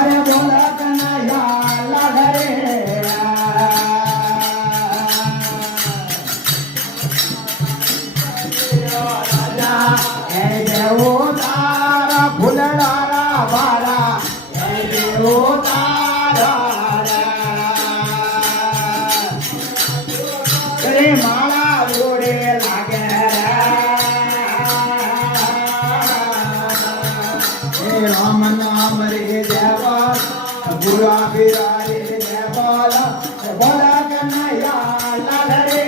अरे बोला कन्हैया लाला रे तारा फुलडारा बारा तारा रे माला जोडे लागे राम नाम रे जयवाल बुरा बिरा रे जयवाल बोला कन्हैया लाल रे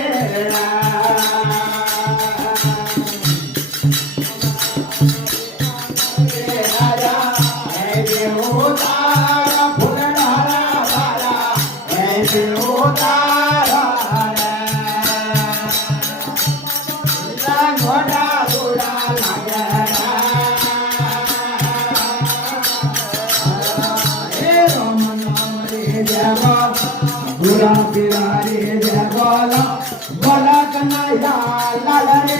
राजा देव तारा फुलडारा बारा देव तारा घोड़ा घोड़ा लागे बुरा बिरा रे जय बोला बोला कन्हैया लाल रे